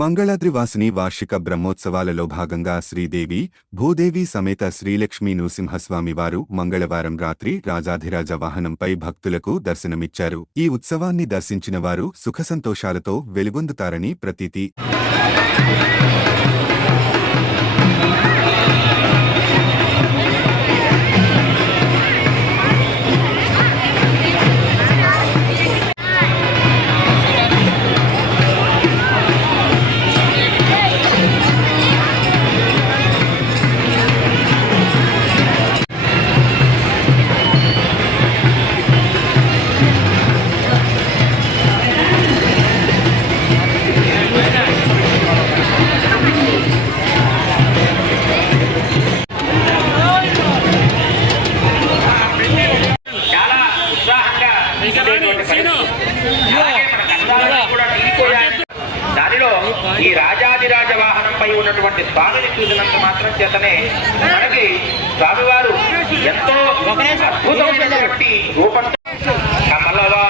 మంగళాద్రివాసిని వార్షిక బ్రహ్మోత్సవాలలో భాగంగా శ్రీదేవి భూదేవి సమేత శ్రీలక్ష్మీ నృసింహస్వామివారు మంగళవారం రాత్రి రాజాధిరాజ వాహనంపై భక్తులకు దర్శనమిచ్చారు. ఈ ఉత్సవాన్ని దర్శించిన వారు సుఖసంతోషాలతో వెలుగొందుతారని ప్రతీతి. దానిలో ఈ రాజాదిరాజ వాహనంపై ఉన్నటువంటి స్వామిని చూసినంత మాత్రం చేతనే మనకి స్వామివారు ఎంతో అద్భుతమైనటువంటి రూపంతో కమలవా